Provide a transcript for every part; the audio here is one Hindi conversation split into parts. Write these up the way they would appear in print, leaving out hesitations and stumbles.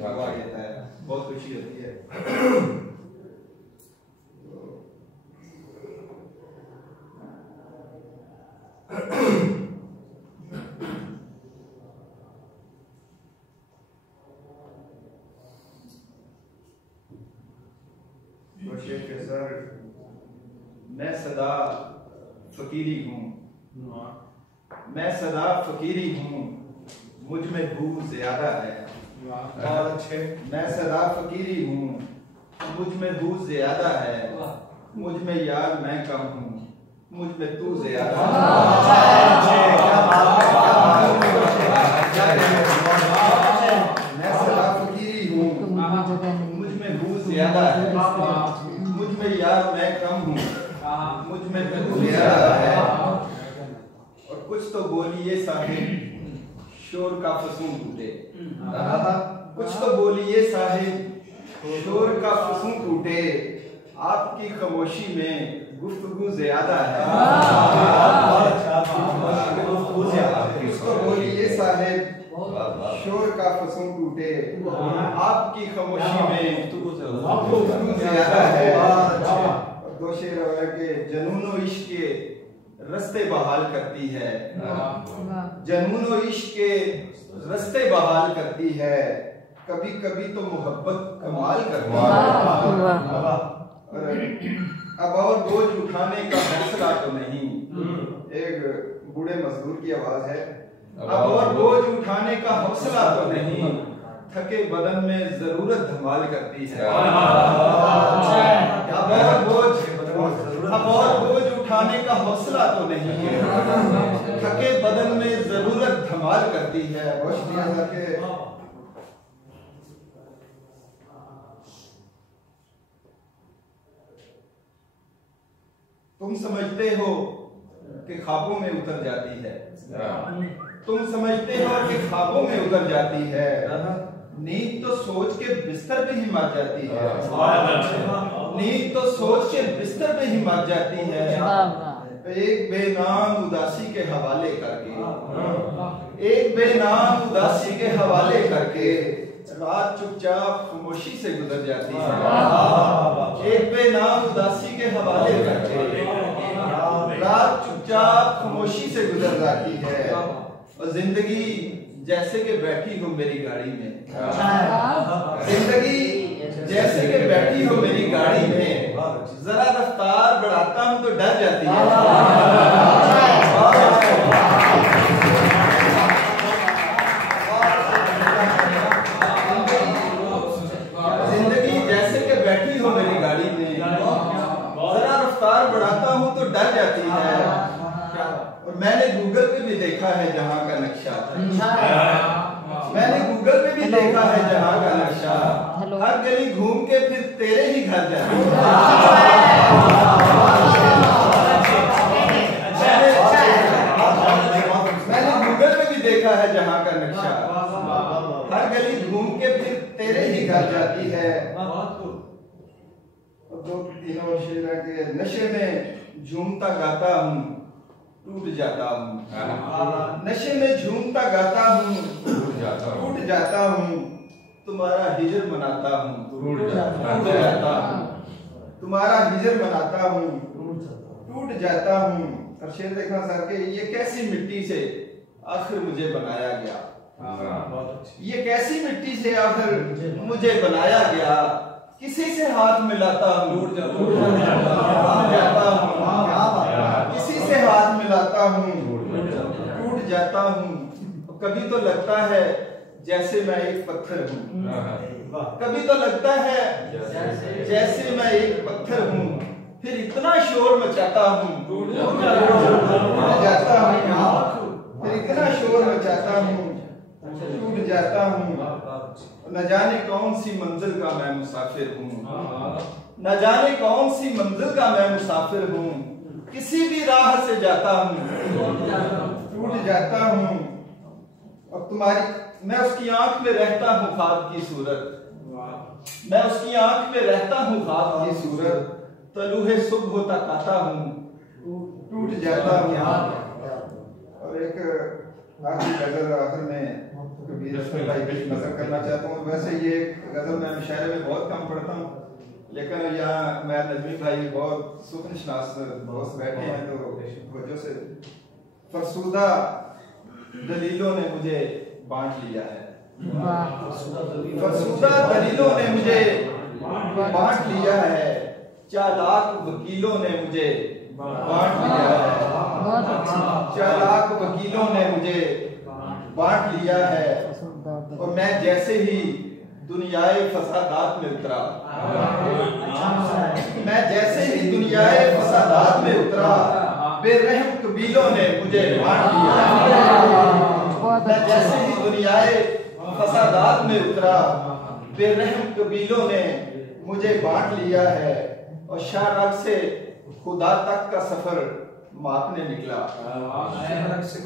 दुआ देता है, बहुत खुशी होती है। मैं सदा फकीरी हूँ, मैं सदा फकीरी हूँ, मुझ में भूख ज्यादा है। और अच्छे मैं सदा फकीरी हूँ, मुझ में भूख ज्यादा है। मुझ में यार मैं कम हूँ, मुझ में तू ज्यादा है। मैं सदा फकीरी हूँ, मुझ में भूख ज्यादा है। मुझ में यार मैं कम हूँ, मुझ में तू ज्यादा है। और कुछ तो बोलिए साहिब, शोर का फसूं टूटे। कुछ तो बोलिए साहिब, शोर का फसूं टूटे। आपकी खामोशी में गुफ्तगू ज्यादा है। कुछ तो बोलिए साहिब, शोर का फसूं टूटे। आपकी खामोशी में गुफ्तगू ज्यादा है। दो शेर और के जनूनो इश्क के रस्ते बहाल करती है। जनूनो इश्क के रस्ते बहाल करती है। कभी कभी तो मोहब्बत कमाल करती है। अब और बोझ उठाने का हौसला तो नहीं। एक बूढ़े मजदूर की आवाज है। अब और बोझ उठाने का हौसला तो नहीं, थके बदन में जरूरत धमाल करती है। अब और बोझ उठाने का हौसला तो नहीं, थके बदन में जरूरत धमाल करती है। तुम समझते हो कि ख्वाबों में उतर जाती है। तुम समझते हो कि ख्वाबों में उतर जाती है। नींद तो सोच के बिस्तर पे ही मर जाती है। नींद तो सोच के बिस्तर पे ही मर जाती है। एक बेनाम उदासी के हवाले करके, एक बेनाम उदासी के हवाले करके रात चुपचाप खामोशी से गुजर जाती है। एक बेनाम उदासी के हवाले करके रात चुपचाप खामोशी से गुजर जाती है। और जिंदगी जैसे कि बैठी हो मेरी गाड़ी में, जिंदगी जैसे कि बैठी हो मेरी गाड़ी में, जरा रफ्तार बढ़ाता हूं तो डर जाती है। जिंदगी जैसे कि बैठी हो मेरी गाड़ी में, जरा रफ्तार बढ़ाता हूं तो डर जाती है। और मैंने गूगल पे भी देखा है जहां का नक्शा, मैंने गूगल पे भी देखा है जहां का नक्शा। हर गली घूम के फिर तेरे ही घर जाती है। मैंने गूगल पे भी देखा है जहां का नक्शा। हर गली घूम के फिर तेरे ही घर जाती है। दो तीनों शेर के नशे में झूमता गाता हूँ, टूट जाता हूँ। नशे में झूमता गाता हूँ, टूट जाता हूँ। तुम्हारा हिजर मनाता हूँ, टूट जाता हूँ। तुम्हारा हिजर मनाता हूँ, टूट जाता हूँ। और शेर देखना सर के, ये कैसी मिट्टी से आखिर मुझे बनाया गया। ये कैसी मिट्टी से आखिर मुझे बनाया गया। किसी से हाथ मिलाता हूँ, टूट जाता हूँ। किसी से हाथ मिलाता हूँ, टूट जाता हूँ। कभी तो लगता है जैसे मैं एक पत्थर हूँ। कभी तो लगता है जैसे मैं एक पत्थर हूँ। फिर इतना शोर मचाता हूँ, टूट जाता हूँ। फिर इतना शोर मचाता हूँ, टूट जाता हूँ। न जाने कौन सी मंजिल का मैं मुसाफिर हूँ। न जाने कौन सी मंजिल का मैं मुसाफिर हूँ। किसी भी राह से जाता हूँ, टूट जाता हूँ। और तुम्हारी, मैं उसकी आंख में रहता हूँ ख्वाब की सूरत। मैं उसकी आंख में रहता हूँ ख्वाब की सूरत। तलूहे सुबह होता आता हूँ, टूट जाता हूँ। और एक आखिरी गजल आखिर में कबीर भाई की नजर करना चाहता हूँ। वैसे ये गजल मैं मुशायरे में बहुत कम पढ़ता हूँ, लेकिन यहाँ मैं नजमी भाई बहुत सुखनशनास दोस्त बैठे हैं तो वजह से फरसूदा दलीलों ने मुझे बांट लिया है, फरसूदा दलीलों ने मुझे बांट लिया है, चालाक वकीलों ने मुझे बांट लिया है, चालाक वकीलों ने मुझे बांट लिया है। और मैं जैसे ही दुनियाए फसादात में उतरा, मैं जैसे ही दुनियाए फसादात में उतरा, बेरहम कबीलों ने मुझे बांट लिया है। मैं जैसे ही दुनियाए फसादात में उतरा, बेरहम कबीलों ने मुझे बांट लिया है। और शाहरग से खुदा तक का सफर मापने निकला,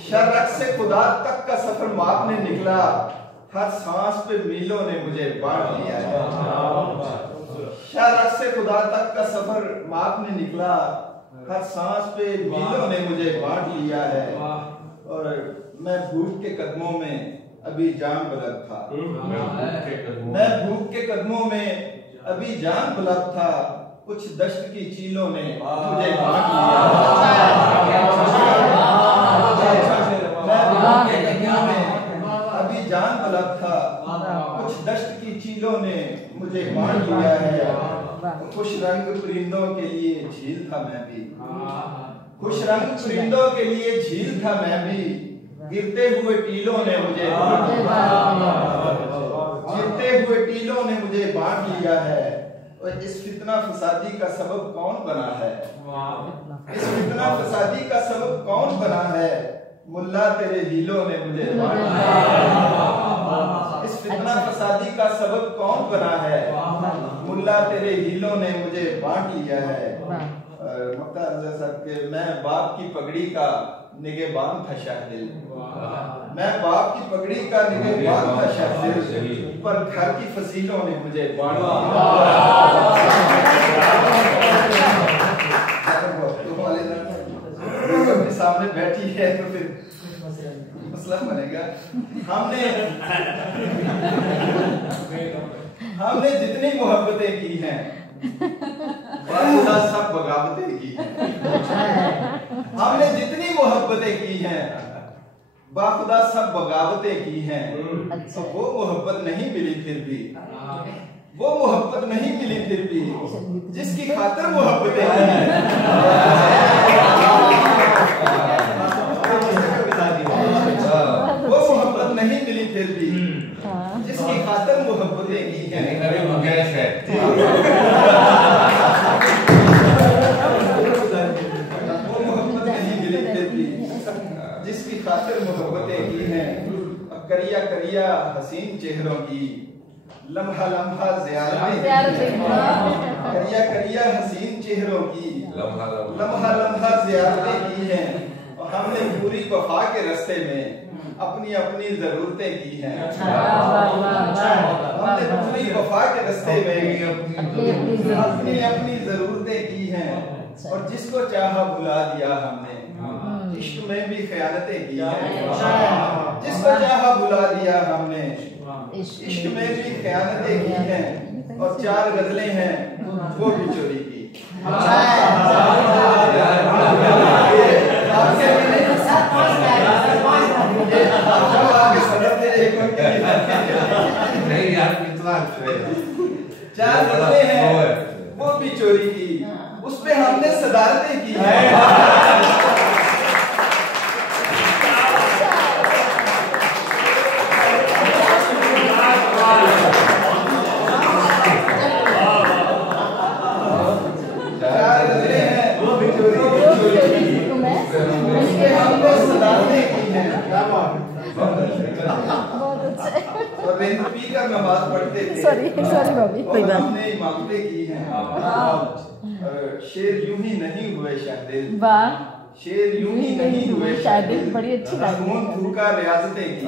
शाहरग से खुदा तक का सफर मापने निकला, हर सांस पे मीलों ने मुझे बांट लिया है। शाहरग से खुदा तक का सफर मापने निकला, हर सांस पे मीलों ने मुझे बांट लिया है। और मैं भूख के कदमों में अभी जान बलब था, मैं भूख के कदमों में अभी जान बलब था, कुछ दश्त की चीलों ने मुझे बांट लिया। मैं भूख के कदमों में अभी जान बलब था, कुछ दश्त की चीलों ने मुझे बांट लिया है। खुश रंग परिंदों के लिए झील था मैं भी, खुश रंग परिंदों के लिए झील था मैं भी, गिरते हुए टीलों ने मुझे गिरते हुए टीलों ने मुझे बांट लिया है। और इस फितना फसादी का सबब कौन बना है, इस फितना फसादी का सबब कौन बना है, मुल्ला तेरे हीलों ने मुझे बांट लिया है। इस फितना फसादी का सबब कौन बना है, मुल्ला तेरे हीलों ने मुझे बांट लिया है। मुख्तार साहब के मैं बाप की पगड़ी का निगहबान था शाहदिल, मैं बाप की पगड़ी का निगहबान था शाहदिल, पर घर की फसीलों ने मुझे बांट लिया। अपने सामने बैठी है तो फिर मसला बनेगा। हमने जितनी मोहब्बतें की हैं, सब बगावतें की हैं। हमने जितनी मोहब्बतें की हैं, बाखुदा सब बगावतें की हैं। तो वो मोहब्बत नहीं मिली फिर भी, वो मोहब्बत नहीं मिली फिर भी, जिसकी खातिर मोहब्बतें की हैं। वो मोहब्बत नहीं मिली फिर भी, जिसकी खातिर मोहब्बतें की हैं। वो मोहब्बत नहीं मिली फिर भी, जिसकी खातिर मोहब्बतें की हैं। करिया करिया हसीन चेहरों की लम्हा लम्हा ज़ियारतें, करिया करिया हसीन चेहरों की लम्हा लम्हा ज़ियारतें की हैं। और हमने पूरी वफा के रास्ते में अपनी अपनी जरूरतें की हैं। हमने पूरी वफा के रास्ते में अपनी अपनी जरूरतें की हैं। और जिसको चाहा भुला दिया हमने, इश्क में भी खयानतें की हैं। जिसको चाहा भुला दिया हमने, इश्क में भी खयानतें की हैं। और 4 गजलें हैं वो भी चोरी की। नहीं यार इतना 4 गजलें हैं वो भी चोरी की, उस पे हमने सदारतें की हैं। नमाज पढ़ते थे, सॉरी भाभी, कोई बात हमने इमामतें की हैं। शेर यूं ही नहीं हुए शाहदिल, वाह, शेर यूं ही नहीं हुए शाहदिल, बड़ी अच्छी बात है। खून फूका रियासतें की।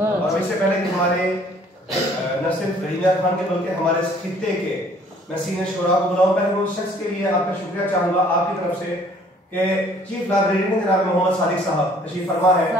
और इससे पहले कि हमारे न सिर्फ रहीना खान के बल्कि हमारे इस खित्ते के मैं सीनियर शुरा को बुलाऊं। पहले उस शख्स के लिए आपका शुक्रिया चाहूंगा आपकी तरफ से कि चीफ लाइब्रेरियन जनाब मोहम्मद सादिक साहब तशरीफ फरमा है।